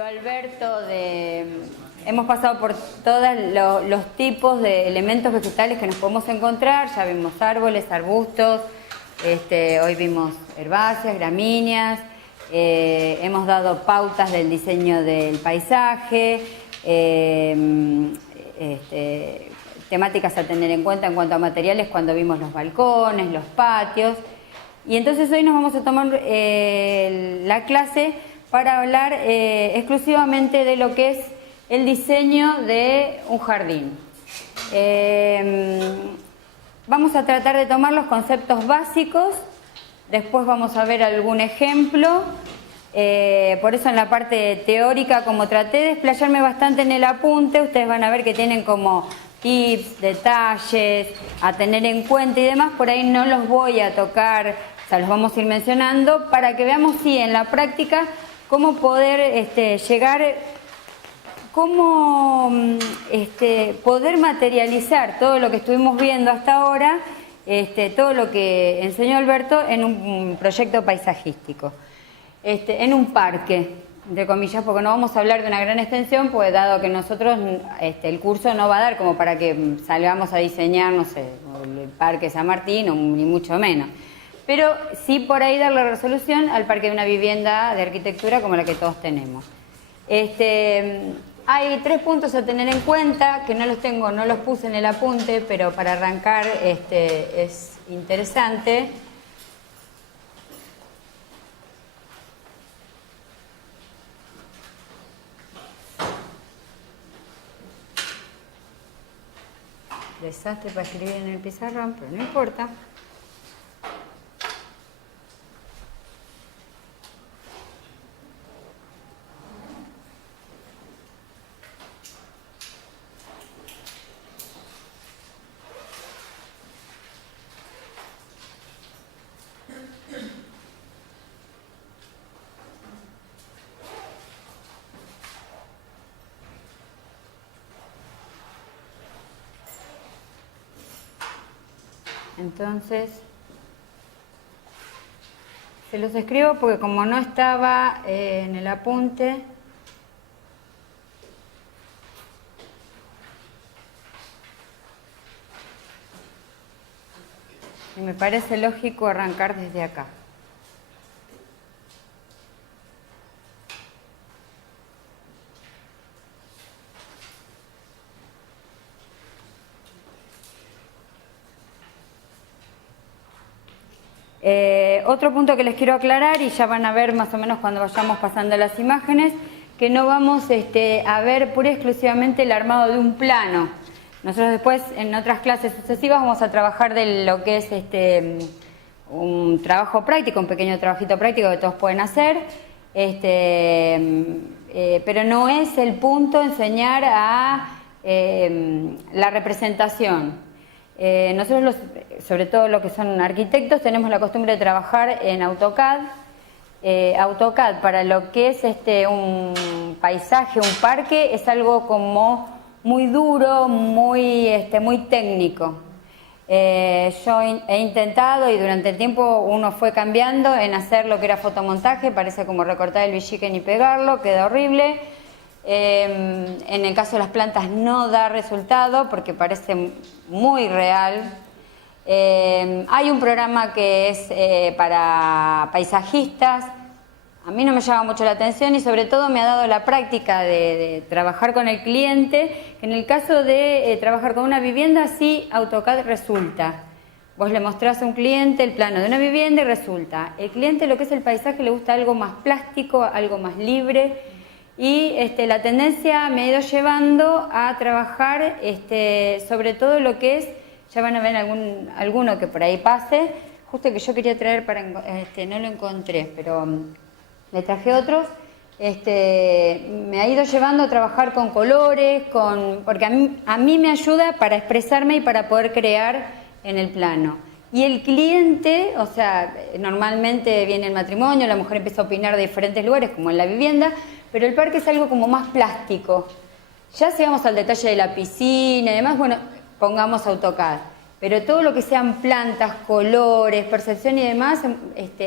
Alberto, hemos pasado por todos los tipos de elementos vegetales que nos podemos encontrar. Ya vimos árboles, arbustos, hoy vimos herbáceas, gramíneas, hemos dado pautas del diseño del paisaje, temáticas a tener en cuenta en cuanto a materiales cuando vimos los balcones, los patios. Y entonces hoy nos vamos a tomar la clase para hablar exclusivamente de lo que es el diseño de un jardín. Vamos a tratar de tomar los conceptos básicos, después vamos a ver algún ejemplo, por eso en la parte teórica, como traté de explayarme bastante en el apunte, ustedes van a ver que tienen como tips, detalles a tener en cuenta y demás, por ahí no los voy a tocar, o sea, los vamos a ir mencionando para que veamos si en la práctica cómo poder llegar, cómo poder materializar todo lo que estuvimos viendo hasta ahora, todo lo que enseñó Alberto en un proyecto paisajístico, en un parque, entre comillas, porque no vamos a hablar de una gran extensión, pues dado que nosotros, el curso no va a dar como para que salgamos a diseñar, no sé, el Parque San Martín, o ni mucho menos. Pero sí por ahí darle resolución al parque de una vivienda de arquitectura como la que todos tenemos. Hay 3 puntos a tener en cuenta, que no los puse en el apunte, pero para arrancar es interesante. Desastre para escribir en el pizarrón, pero no importa. Entonces, se los escribo porque como no estaba en el apunte, y me parece lógico arrancar desde acá. Otro punto que les quiero aclarar, y ya van a ver más o menos cuando vayamos pasando las imágenes, que no vamos a ver pura y exclusivamente el armado de un plano. Nosotros después en otras clases sucesivas vamos a trabajar de lo que es un trabajo práctico, un pequeño trabajito práctico que todos pueden hacer, pero no es el punto enseñar a la representación. Nosotros, sobre todo los que son arquitectos, tenemos la costumbre de trabajar en AutoCAD. AutoCAD para lo que es un paisaje, un parque, es algo como muy duro, muy técnico. Yo he intentado y durante el tiempo uno fue cambiando en hacer lo que era fotomontaje, parece como recortar el bichiquen y pegarlo, queda horrible. En el caso de las plantas no da resultado porque parece muy real. Hay un programa que es para paisajistas. A mí no me llama mucho la atención y sobre todo me ha dado la práctica de trabajar con el cliente, que en el caso de trabajar con una vivienda sí AutoCAD resulta. Vos le mostrás a un cliente el plano de una vivienda y resulta. El cliente lo que es el paisaje le gusta algo más plástico, algo más libre. Y la tendencia me ha ido llevando a trabajar sobre todo lo que es, ya van a ver alguno que por ahí pase, justo que yo quería traer para, no lo encontré, pero le traje otros, me ha ido llevando a trabajar con colores, porque a mí me ayuda para expresarme y para poder crear en el plano. Y el cliente, o sea, normalmente viene el matrimonio, la mujer empieza a opinar de diferentes lugares, como en la vivienda, pero el parque es algo como más plástico. Ya si vamos al detalle de la piscina y demás, bueno, pongamos AutoCAD. Pero todo lo que sean plantas, colores, percepción y demás,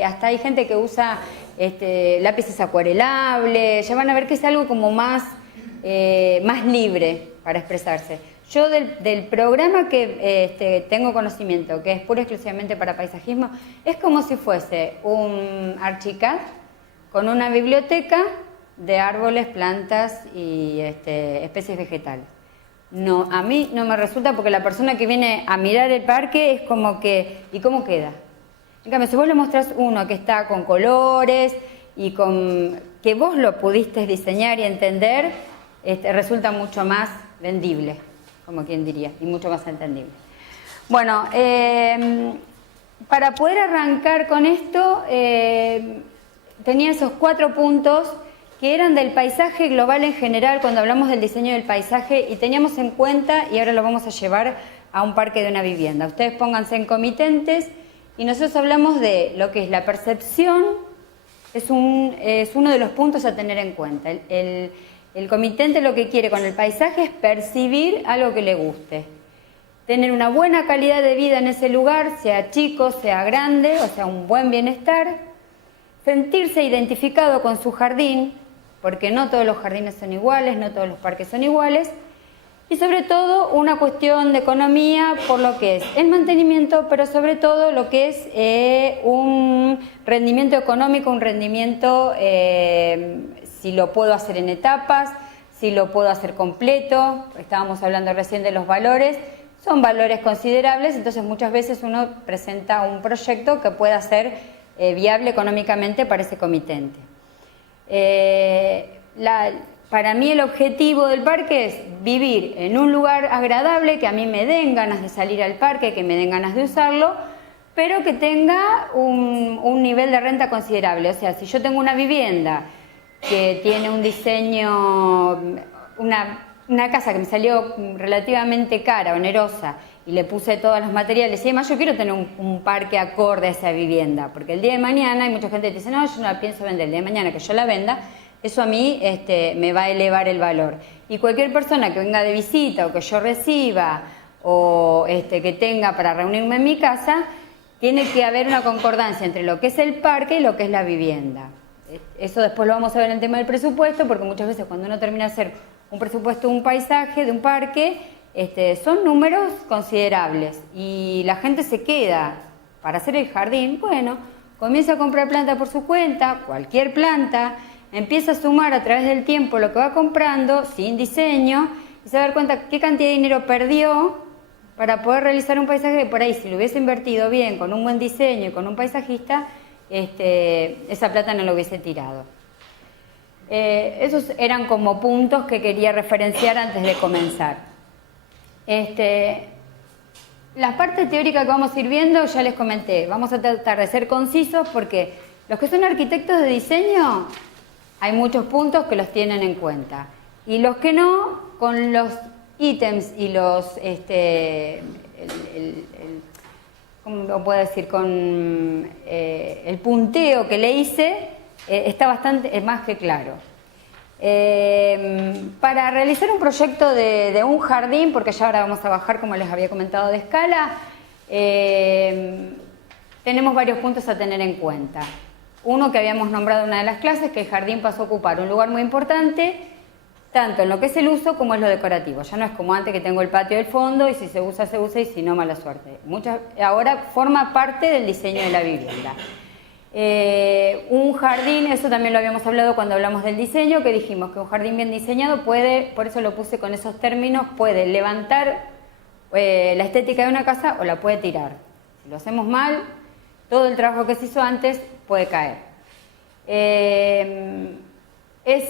hasta hay gente que usa lápices acuarelables, ya van a ver que es algo como más libre para expresarse. Yo del programa que tengo conocimiento, que es puro y exclusivamente para paisajismo, es como si fuese un Archicad con una biblioteca de árboles, plantas y especies vegetales. No, a mí no me resulta, porque la persona que viene a mirar el parque es como que, ¿y cómo queda? En cambio, si vos le mostrás uno que está con colores y con que vos lo pudiste diseñar y entender, resulta mucho más vendible, como quien diría, y mucho más entendible. Bueno, para poder arrancar con esto, tenía esos 4 puntos que eran del paisaje global en general cuando hablamos del diseño del paisaje, y teníamos en cuenta, y ahora lo vamos a llevar a un parque de una vivienda. Ustedes pónganse en comitentes, y nosotros hablamos de lo que es la percepción, es uno de los puntos a tener en cuenta. El comitente lo que quiere con el paisaje es percibir algo que le guste, tener una buena calidad de vida en ese lugar, sea chico, sea grande, o sea, un buen bienestar, sentirse identificado con su jardín, porque no todos los jardines son iguales, no todos los parques son iguales, y sobre todo una cuestión de economía por lo que es el mantenimiento, pero sobre todo lo que es un rendimiento económico, un rendimiento si lo puedo hacer en etapas, si lo puedo hacer completo. Estábamos hablando recién de los valores, son valores considerables, entonces muchas veces uno presenta un proyecto que pueda ser viable económicamente para ese comitente. Para mí el objetivo del parque es vivir en un lugar agradable, que a mí me den ganas de salir al parque, que me den ganas de usarlo, pero que tenga un nivel de renta considerable. O sea, si yo tengo una vivienda que tiene un diseño, una casa que me salió relativamente cara, onerosa, y le puse todos los materiales y además, yo quiero tener un parque acorde a esa vivienda, porque el día de mañana hay mucha gente que dice, no, yo no la pienso vender, el día de mañana que yo la venda, eso a mí me va a elevar el valor. Y cualquier persona que venga de visita o que yo reciba o que tenga para reunirme en mi casa, tiene que haber una concordancia entre lo que es el parque y lo que es la vivienda. Eso después lo vamos a ver en el tema del presupuesto, porque muchas veces cuando uno termina de hacer un presupuesto de un paisaje, de un parque, son números considerables y la gente se queda para hacer el jardín. Bueno, comienza a comprar planta por su cuenta, cualquier planta, empieza a sumar a través del tiempo lo que va comprando sin diseño y se va a dar cuenta qué cantidad de dinero perdió para poder realizar un paisaje que por ahí, si lo hubiese invertido bien, con un buen diseño y con un paisajista, esa plata no lo hubiese tirado. Esos eran como puntos que quería referenciar antes de comenzar. La parte teórica que vamos a ir viendo, ya les comenté, vamos a tratar de ser concisos porque los que son arquitectos de diseño, hay muchos puntos que los tienen en cuenta. Y los que no, con los ítems y los, ¿cómo puedo decir? Con el punteo que le hice, está bastante, es más que claro. Para realizar un proyecto de un jardín, porque ya ahora vamos a bajar, como les había comentado, de escala, tenemos varios puntos a tener en cuenta. Uno que habíamos nombrado en una de las clases, que el jardín pasó a ocupar un lugar muy importante, tanto en lo que es el uso como en lo decorativo. Ya no es como antes, que tengo el patio del fondo y si se usa, y si no, mala suerte. Ahora forma parte del diseño de la vivienda. Un jardín, eso también lo habíamos hablado cuando hablamos del diseño, que dijimos que un jardín bien diseñado puede, por eso lo puse con esos términos, puede levantar la estética de una casa o la puede tirar. Si lo hacemos mal, todo el trabajo que se hizo antes puede caer. Es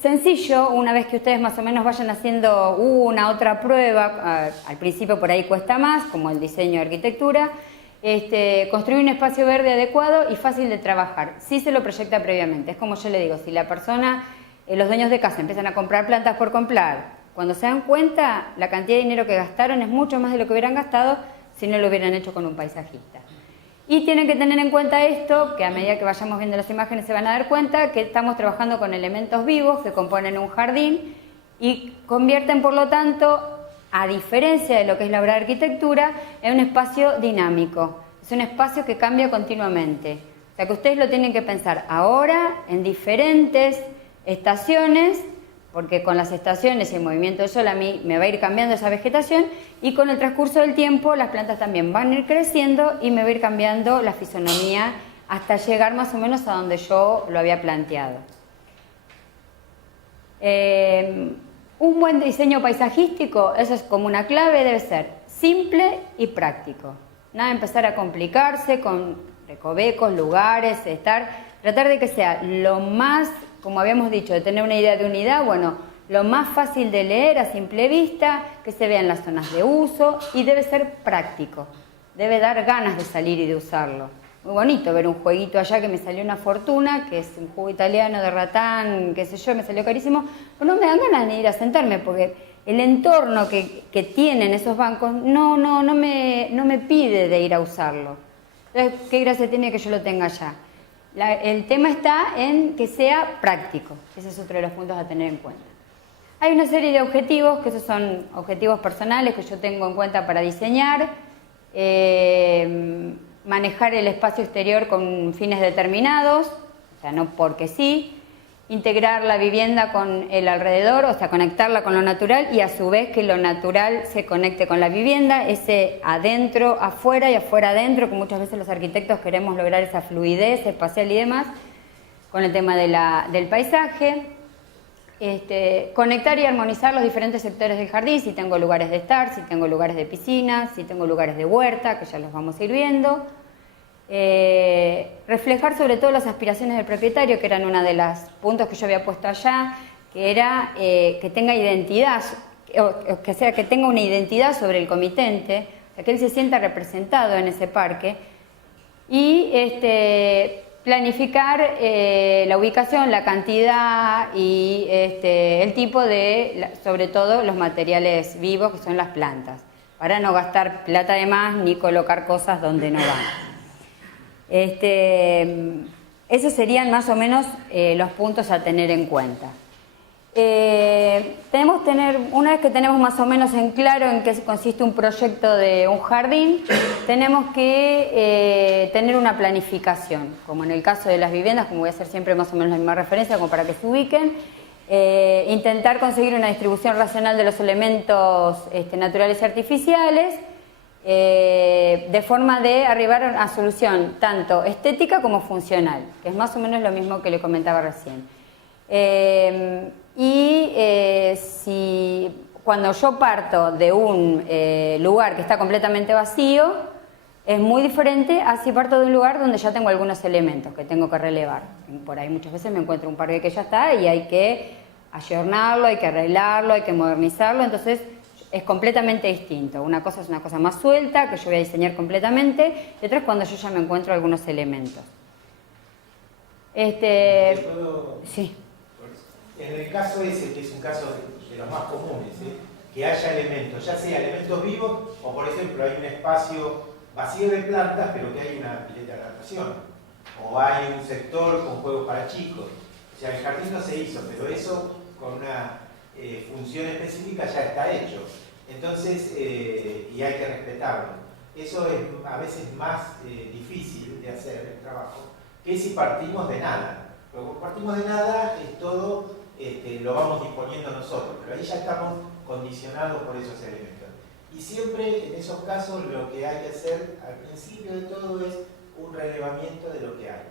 sencillo, una vez que ustedes más o menos vayan haciendo otra prueba, al principio por ahí cuesta más, como el diseño de arquitectura, construir un espacio verde adecuado y fácil de trabajar, si se lo proyecta previamente. Es como yo le digo, si la persona, los dueños de casa empiezan a comprar plantas por comprar, cuando se dan cuenta, la cantidad de dinero que gastaron es mucho más de lo que hubieran gastado si no lo hubieran hecho con un paisajista. Y tienen que tener en cuenta esto, que a medida que vayamos viendo las imágenes se van a dar cuenta que estamos trabajando con elementos vivos que componen un jardín y convierten, por lo tanto, a diferencia de lo que es la obra de arquitectura, en un espacio dinámico. Es un espacio que cambia continuamente. O sea que ustedes lo tienen que pensar ahora en diferentes estaciones, porque con las estaciones y el movimiento del sol a mí me va a ir cambiando esa vegetación, y con el transcurso del tiempo las plantas también van a ir creciendo y me va a ir cambiando la fisonomía hasta llegar más o menos a donde yo lo había planteado. Un buen diseño paisajístico, eso es como una clave, debe ser simple y práctico. Nada de empezar a complicarse con recovecos, lugares, tratar de que sea lo más, como habíamos dicho, de tener una idea de unidad, bueno, lo más fácil de leer a simple vista, que se vean las zonas de uso, y debe ser práctico, debe dar ganas de salir y de usarlo. Muy bonito ver un jueguito allá que me salió una fortuna, que es un juego italiano de ratán, qué sé yo, me salió carísimo, pero no me dan ganas de ir a sentarme, porque el entorno que tienen esos bancos no me pide de ir a usarlo. Entonces, ¿qué gracia tiene que yo lo tenga allá? El tema está en que sea práctico, ese es otro de los puntos a tener en cuenta. Hay una serie de objetivos, que esos son objetivos personales que yo tengo en cuenta para diseñar, manejar el espacio exterior con fines determinados, o sea, no porque sí, integrar la vivienda con el alrededor, o sea, conectarla con lo natural y a su vez que lo natural se conecte con la vivienda, ese adentro, afuera y afuera adentro, que muchas veces los arquitectos queremos lograr esa fluidez espacial y demás, con el tema del paisaje. Conectar y armonizar los diferentes sectores del jardín, si tengo lugares de estar, si tengo lugares de piscina, si tengo lugares de huerta, que ya los vamos a ir viendo. Reflejar sobre todo las aspiraciones del propietario, que eran uno de los puntos que yo había puesto allá, que era que tenga identidad, o sea, que tenga una identidad sobre el comitente, o sea, que él se sienta representado en ese parque, y planificar la ubicación, la cantidad y el tipo de, sobre todo, los materiales vivos que son las plantas, para no gastar plata de más ni colocar cosas donde no van. Esos serían más o menos los puntos a tener en cuenta. Una vez que tenemos más o menos en claro en qué consiste un proyecto de un jardín, tenemos que tener una planificación, como en el caso de las viviendas, como voy a hacer siempre más o menos la misma referencia, como para que se ubiquen, intentar conseguir una distribución racional de los elementos naturales y artificiales, de forma de arribar a una solución tanto estética como funcional, que es más o menos lo mismo que le comentaba recién. Si cuando yo parto de un lugar que está completamente vacío, es muy diferente a si parto de un lugar donde ya tengo algunos elementos que tengo que relevar. Por ahí muchas veces me encuentro un parque que ya está y hay que ayornarlo, hay que arreglarlo, hay que modernizarlo, entonces es completamente distinto. Una cosa es una cosa más suelta, que yo voy a diseñar completamente, y otra es cuando yo ya me encuentro algunos elementos. Sí. En el caso ese, que es un caso de los más comunes, que haya elementos, ya sea elementos vivos, o por ejemplo hay un espacio vacío de plantas, pero que hay una pileta de natación, o hay un sector con juegos para chicos. O sea, el jardín no se hizo, pero eso con una función específica ya está hecho. Entonces, y hay que respetarlo. Eso es a veces más difícil de hacer el trabajo que si partimos de nada. Pero cuando partimos de nada, es todo lo vamos disponiendo nosotros, pero ahí ya estamos condicionados por esos elementos. Y siempre en esos casos lo que hay que hacer al principio de todo es un relevamiento de lo que hay.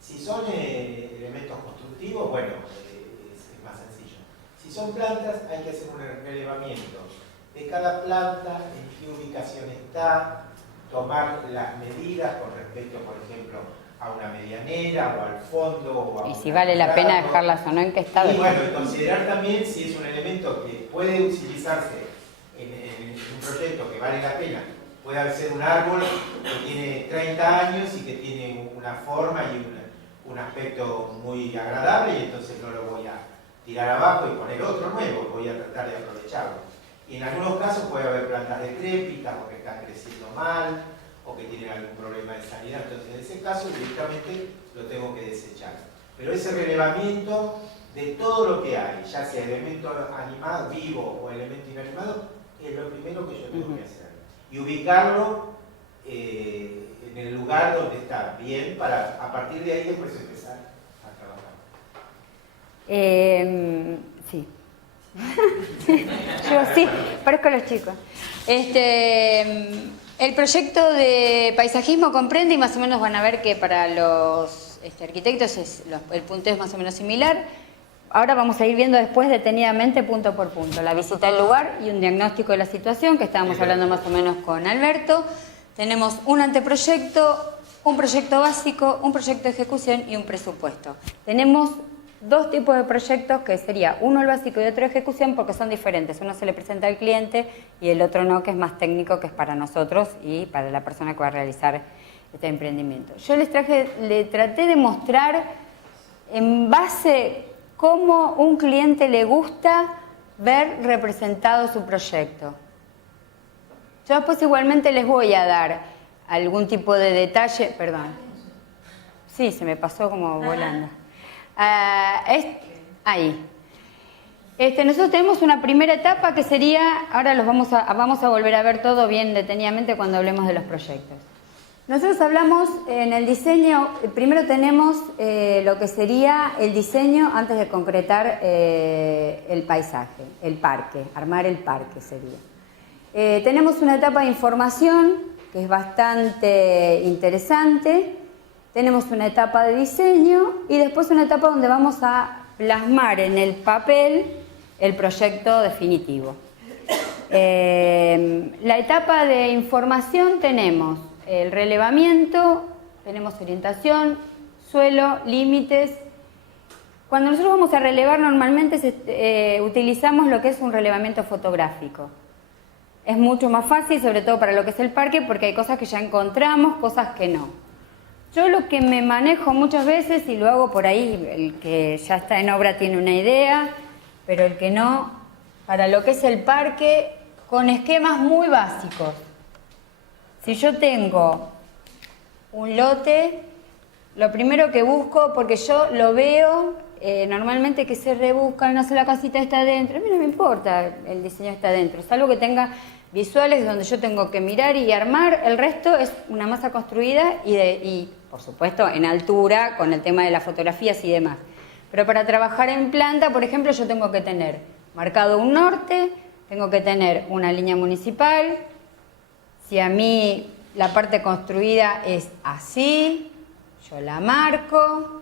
Si son elementos constructivos, bueno, es más sencillo. Si son plantas, hay que hacer un relevamiento de cada planta, en qué ubicación está, tomar las medidas con respecto, por ejemplo, a una medianera o al fondo. O a y si vale la pena dejarlas o no, en qué estado. Y bueno, considerar también si es un elemento que puede utilizarse en un proyecto que vale la pena. Puede ser un árbol que tiene 30 años y que tiene una forma y un aspecto muy agradable, y entonces no lo voy a tirar abajo y poner otro nuevo, voy a tratar de aprovecharlo. Y en algunos casos puede haber plantas decrépitas o que están creciendo mal o que tienen algún problema de sanidad, entonces en ese caso directamente lo tengo que desechar. Pero ese relevamiento de todo lo que hay, ya sea elemento animado, vivo o elemento inanimado, es lo primero que yo tengo que hacer. Y ubicarlo en el lugar lugar donde está bien para a partir de ahí después empezar a trabajar. Sí. Yo sí, parezco a los chicos. El proyecto de paisajismo comprende, y más o menos van a ver que para los arquitectos el punto es más o menos similar. Ahora vamos a ir viendo después detenidamente punto por punto. La visita al lugar y un diagnóstico de la situación, que estábamos hablando más o menos con Alberto. Tenemos un anteproyecto, un proyecto básico, un proyecto de ejecución y un presupuesto. Tenemos dos tipos de proyectos, que sería uno el básico y otro de ejecución, porque son diferentes. Uno se le presenta al cliente y el otro no, que es más técnico, que es para nosotros y para la persona que va a realizar este emprendimiento. Yo le traté de mostrar en base cómo un cliente le gusta ver representado su proyecto. Yo después igualmente les voy a dar algún tipo de detalle, perdón. Sí, se me pasó como volando. Ahí. Nosotros tenemos una primera etapa que sería, ahora vamos a volver a ver todo bien detenidamente cuando hablemos de los proyectos. Nosotros hablamos en el diseño, primero tenemos lo que sería el diseño antes de concretar el paisaje, el parque, armar el parque sería. Tenemos una etapa de información que es bastante interesante. Tenemos una etapa de diseño y después una etapa donde vamos a plasmar en el papel el proyecto definitivo. La etapa de información tenemos el relevamiento, tenemos orientación, suelo, límites. Cuando nosotros vamos a relevar normalmente utilizamos lo que es un relevamiento fotográfico. Es mucho más fácil, sobre todo para lo que es el parque, porque hay cosas que ya encontramos, cosas que no. Yo lo que me manejo muchas veces, y lo hago por ahí, el que ya está en obra tiene una idea, pero el que no, para lo que es el parque, con esquemas muy básicos. Si yo tengo un lote, lo primero que busco, porque yo lo veo, normalmente que se rebusca, no sé, la casita está adentro, a mí no me importa el diseño está adentro, es algo que tenga visuales donde yo tengo que mirar y armar, el resto es una masa construida y por supuesto en altura con el tema de las fotografías y demás. Pero para trabajar en planta, por ejemplo, yo tengo que tener marcado un norte, tengo que tener una línea municipal, si a mí la parte construida es así, yo la marco,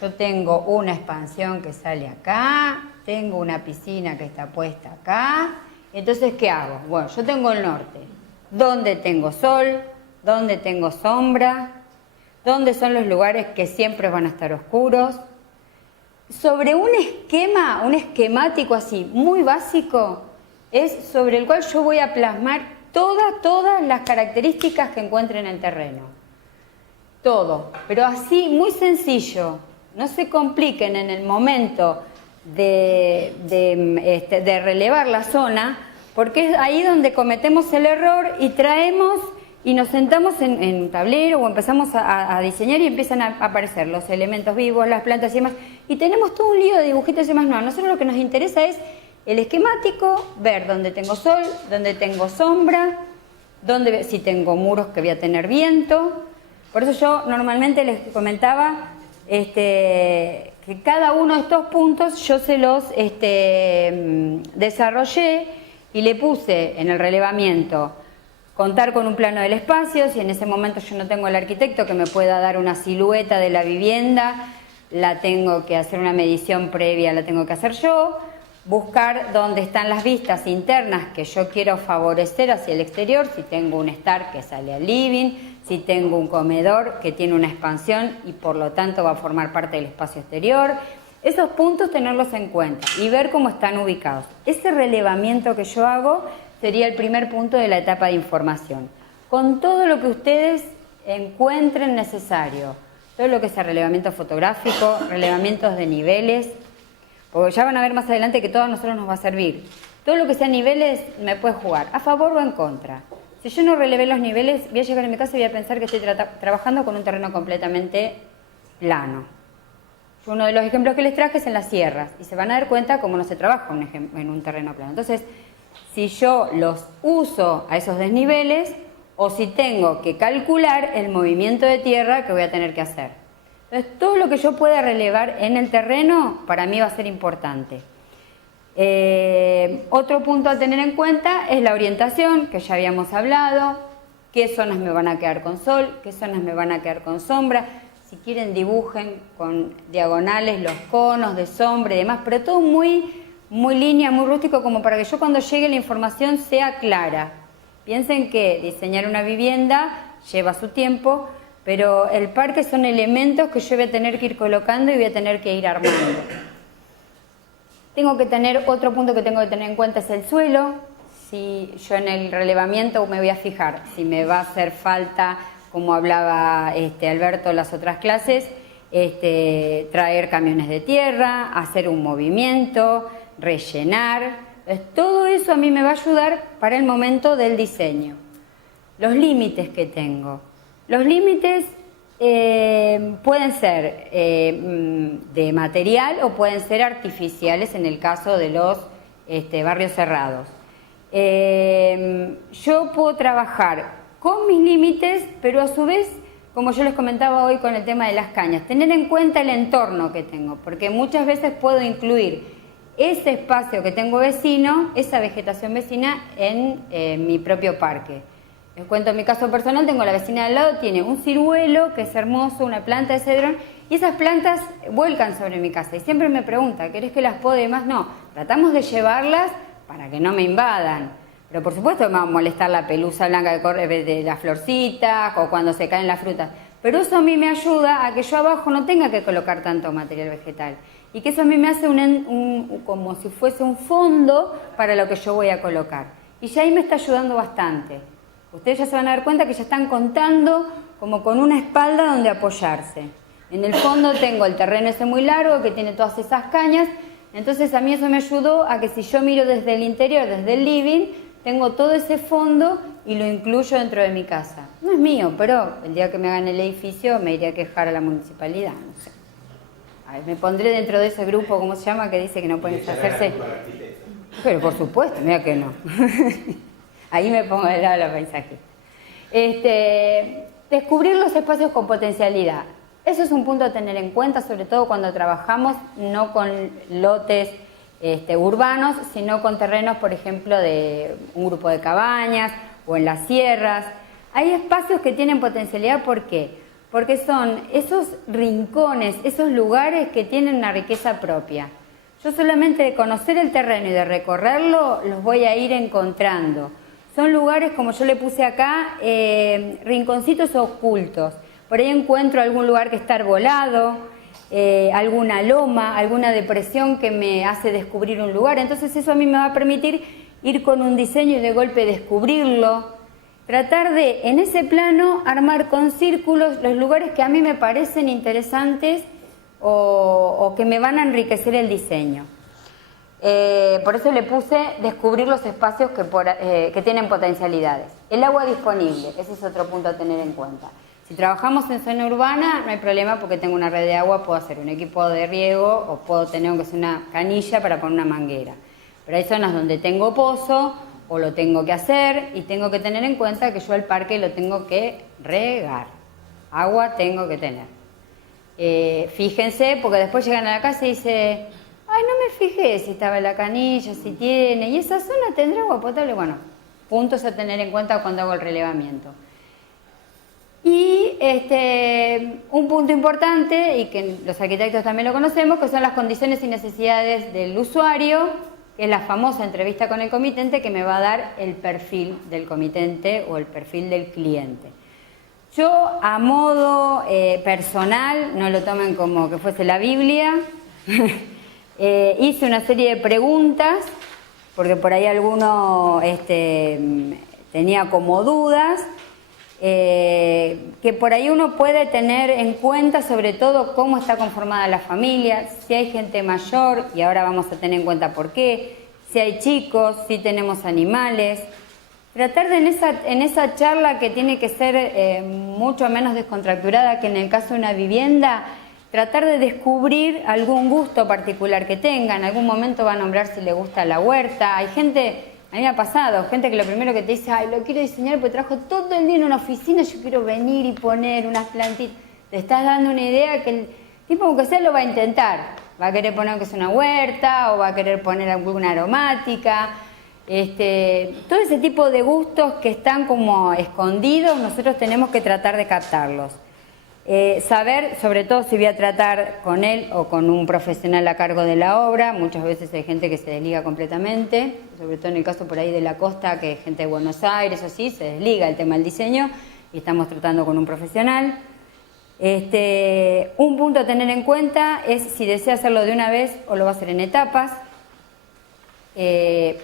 yo tengo una expansión que sale acá, tengo una piscina que está puesta acá. Entonces, ¿qué hago? Bueno, yo tengo el norte. ¿Dónde tengo sol? ¿Dónde tengo sombra? ¿Dónde son los lugares que siempre van a estar oscuros? Sobre un esquema, un esquemático así, muy básico, es sobre el cual yo voy a plasmar todas las características que encuentre en el terreno. Todo, pero así, muy sencillo. No se compliquen en el momento de relevar la zona, porque es ahí donde cometemos el error y traemos y nos sentamos en un tablero o empezamos a diseñar y empiezan a aparecer los elementos vivos, las plantas y demás, y tenemos todo un lío de dibujitos y demás. No, a nosotros lo que nos interesa es el esquemático, ver dónde tengo sol, dónde tengo sombra, si tengo muros que voy a tener viento. Por eso yo normalmente les comentaba que cada uno de estos puntos yo se los desarrollé y le puse en el relevamiento contar con un plano del espacio. Si en ese momento yo no tengo el arquitecto que me pueda dar una silueta de la vivienda, la tengo que hacer una medición previa, la tengo que hacer yo. Buscar dónde están las vistas internas que yo quiero favorecer hacia el exterior, si tengo un estar que sale al living, si tengo un comedor que tiene una expansión y por lo tanto va a formar parte del espacio exterior. Esos puntos tenerlos en cuenta y ver cómo están ubicados. Ese relevamiento que yo hago sería el primer punto de la etapa de información. Con todo lo que ustedes encuentren necesario, todo lo que sea relevamiento fotográfico, relevamientos de niveles, porque ya van a ver más adelante que todo a nosotros nos va a servir. Todo lo que sea niveles me puede jugar, a favor o en contra. Si yo no relevé los niveles, voy a llegar a mi casa y voy a pensar que estoy trabajando con un terreno completamente plano. Uno de los ejemplos que les traje es en las sierras, y se van a dar cuenta cómo no se trabaja en un terreno plano. Entonces, si yo los uso a esos desniveles, o si tengo que calcular el movimiento de tierra que voy a tener que hacer. Entonces, todo lo que yo pueda relevar en el terreno para mí va a ser importante. Otro punto a tener en cuenta es la orientación, que ya habíamos hablado, qué zonas me van a quedar con sol, qué zonas me van a quedar con sombra. Si quieren dibujen con diagonales los conos de sombra y demás, pero todo muy línea, muy rústico, como para que yo cuando llegue la información sea clara. Piensen que diseñar una vivienda lleva su tiempo, pero el parque son elementos que yo voy a tener que ir colocando y voy a tener que ir armando. Tengo que tener, otro punto que tengo que tener en cuenta es el suelo. Si yo en el relevamiento me voy a fijar si me va a hacer falta, como hablaba Alberto en las otras clases, traer camiones de tierra, hacer un movimiento, rellenar. Entonces, todo eso a mí me va a ayudar para el momento del diseño. Los límites que tengo. Los límites pueden ser de material o pueden ser artificiales en el caso de los barrios cerrados. Yo puedo trabajar con mis límites, pero a su vez, como yo les comentaba hoy con el tema de las cañas, tener en cuenta el entorno que tengo, porque muchas veces puedo incluir ese espacio que tengo vecino, esa vegetación vecina en mi propio parque. Les cuento mi caso personal, tengo la vecina al lado, tiene un ciruelo que es hermoso, una planta de cedrón, y esas plantas vuelcan sobre mi casa y siempre me pregunta, ¿querés que las pode más? No, tratamos de llevarlas para que no me invadan, pero por supuesto me va a molestar la pelusa blanca que corre de las florcitas o cuando se caen las frutas, pero eso a mí me ayuda a que yo abajo no tenga que colocar tanto material vegetal y que eso a mí me hace como si fuese un fondo para lo que yo voy a colocar, y ya ahí me está ayudando bastante. Ustedes ya se van a dar cuenta que ya están contando como con una espalda donde apoyarse. En el fondo tengo el terreno ese muy largo que tiene todas esas cañas, entonces a mí eso me ayudó a que si yo miro desde el interior, desde el living, tengo todo ese fondo y lo incluyo dentro de mi casa. No es mío, pero el día que me hagan el edificio me iré a quejar a la municipalidad, no sé. A ver, me pondré dentro de ese grupo, ¿cómo se llama? Que dice que no pueden hacerse... Pero por supuesto, mira que no. Ahí me pongo del lado de la paisajista. Descubrir los espacios con potencialidad. Eso es un punto a tener en cuenta, sobre todo cuando trabajamos no con lotes urbanos, sino con terrenos, por ejemplo, de un grupo de cabañas o en las sierras. Hay espacios que tienen potencialidad, ¿por qué? Porque son esos rincones, esos lugares que tienen una riqueza propia. Yo solamente de conocer el terreno y de recorrerlo los voy a ir encontrando. Son lugares, como yo le puse acá, rinconcitos ocultos. Por ahí encuentro algún lugar que está arbolado, alguna loma, alguna depresión que me hace descubrir un lugar. Entonces eso a mí me va a permitir ir con un diseño y de golpe descubrirlo. Tratar de, en ese plano, armar con círculos los lugares que a mí me parecen interesantes o que me van a enriquecer el diseño. Por eso le puse descubrir los espacios que tienen potencialidades. El agua disponible, ese es otro punto a tener en cuenta. Si trabajamos en zona urbana no hay problema porque tengo una red de agua, puedo hacer un equipo de riego o puedo tener aunque sea una canilla para poner una manguera. Pero hay zonas donde tengo pozo o lo tengo que hacer y tengo que tener en cuenta que yo el parque lo tengo que regar. Agua tengo que tener. Fíjense, porque después llegan a la casa y dicen... Ay, no me fijé si estaba en la canilla, si tiene... ¿Y esa zona tendrá agua potable? Bueno, puntos a tener en cuenta cuando hago el relevamiento. Y un punto importante, y que los arquitectos también lo conocemos, que son las condiciones y necesidades del usuario, que es la famosa entrevista con el comitente que me va a dar el perfil del comitente o el perfil del cliente. Yo, a modo personal, no lo tomen como que fuese la Biblia... hice una serie de preguntas, porque por ahí alguno tenía como dudas, que por ahí uno puede tener en cuenta sobre todo cómo está conformada la familia, si hay gente mayor, y ahora vamos a tener en cuenta por qué, si hay chicos, si tenemos animales. Tratar de en esa charla que tiene que ser mucho menos descontracturada que en el caso de una vivienda, tratar de descubrir algún gusto particular que tenga. En algún momento va a nombrar si le gusta la huerta. Hay gente A mí me ha pasado, gente que lo primero que te dice, ay, lo quiero diseñar porque trabajo todo el día en una oficina, yo quiero venir y poner unas plantitas. Te estás dando una idea que el tipo, aunque sea, lo va a intentar. Va a querer poner que es una huerta o va a querer poner alguna aromática. Todo ese tipo de gustos que están como escondidos, nosotros tenemos que tratar de captarlos. Saber, sobre todo si voy a tratar con él o con un profesional a cargo de la obra, muchas veces hay gente que se desliga completamente, sobre todo en el caso por ahí de la costa, que es gente de Buenos Aires o así, se desliga el tema del diseño y estamos tratando con un profesional. Un punto a tener en cuenta es si desea hacerlo de una vez o lo va a hacer en etapas,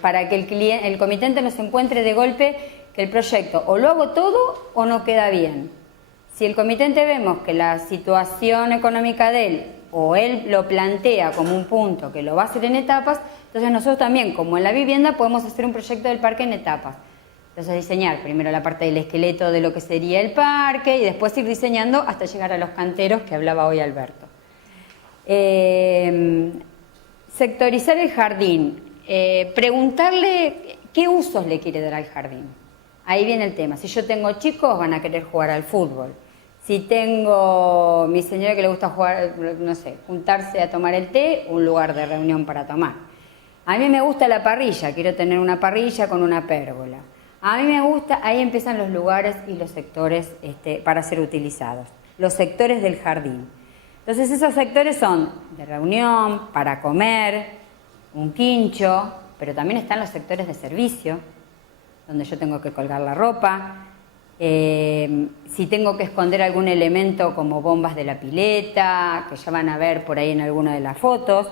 para que el comitente no se encuentre de golpe que el proyecto o lo hago todo o no queda bien. Si el comitente vemos que la situación económica de él o él lo plantea como un punto que lo va a hacer en etapas, entonces nosotros también, como en la vivienda, podemos hacer un proyecto del parque en etapas. Entonces diseñar primero la parte del esqueleto de lo que sería el parque y después ir diseñando hasta llegar a los canteros que hablaba hoy Alberto. Sectorizar el jardín. Preguntarle qué usos le quiere dar al jardín. Ahí viene el tema. Si yo tengo chicos, van a querer jugar al fútbol. Si tengo mi señora que le gusta jugar, no sé, juntarse a tomar el té, un lugar de reunión para tomar. A mí me gusta la parrilla, quiero tener una parrilla con una pérgola. A mí me gusta, ahí empiezan los lugares y los sectores para ser utilizados. Los sectores del jardín. Entonces esos sectores son de reunión, para comer, un quincho, pero también están los sectores de servicio, donde yo tengo que colgar la ropa, si tengo que esconder algún elemento como bombas de la pileta, que ya van a ver por ahí en alguna de las fotos,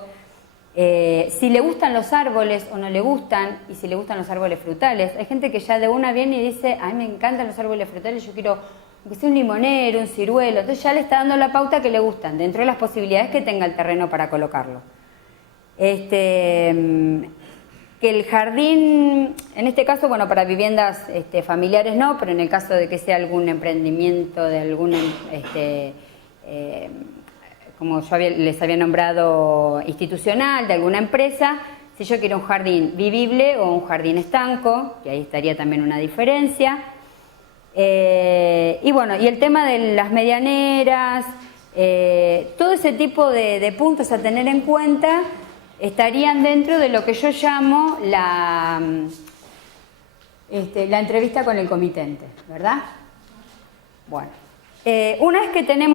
si le gustan los árboles o no le gustan, y si le gustan los árboles frutales. Hay gente que ya de una viene y dice, a mí me encantan los árboles frutales, yo quiero que sea un limonero, un ciruelo, entonces ya le está dando la pauta que le gustan, dentro de las posibilidades que tenga el terreno para colocarlo. Que el jardín, en este caso, bueno, para viviendas familiares no, pero en el caso de que sea algún emprendimiento de algún, como yo les había nombrado, institucional, de alguna empresa, si yo quiero un jardín vivible o un jardín estanco, que ahí estaría también una diferencia. Y bueno, y el tema de las medianeras, todo ese tipo de puntos a tener en cuenta, estarían dentro de lo que yo llamo la entrevista con el comitente, ¿verdad? Bueno, una vez que tenemos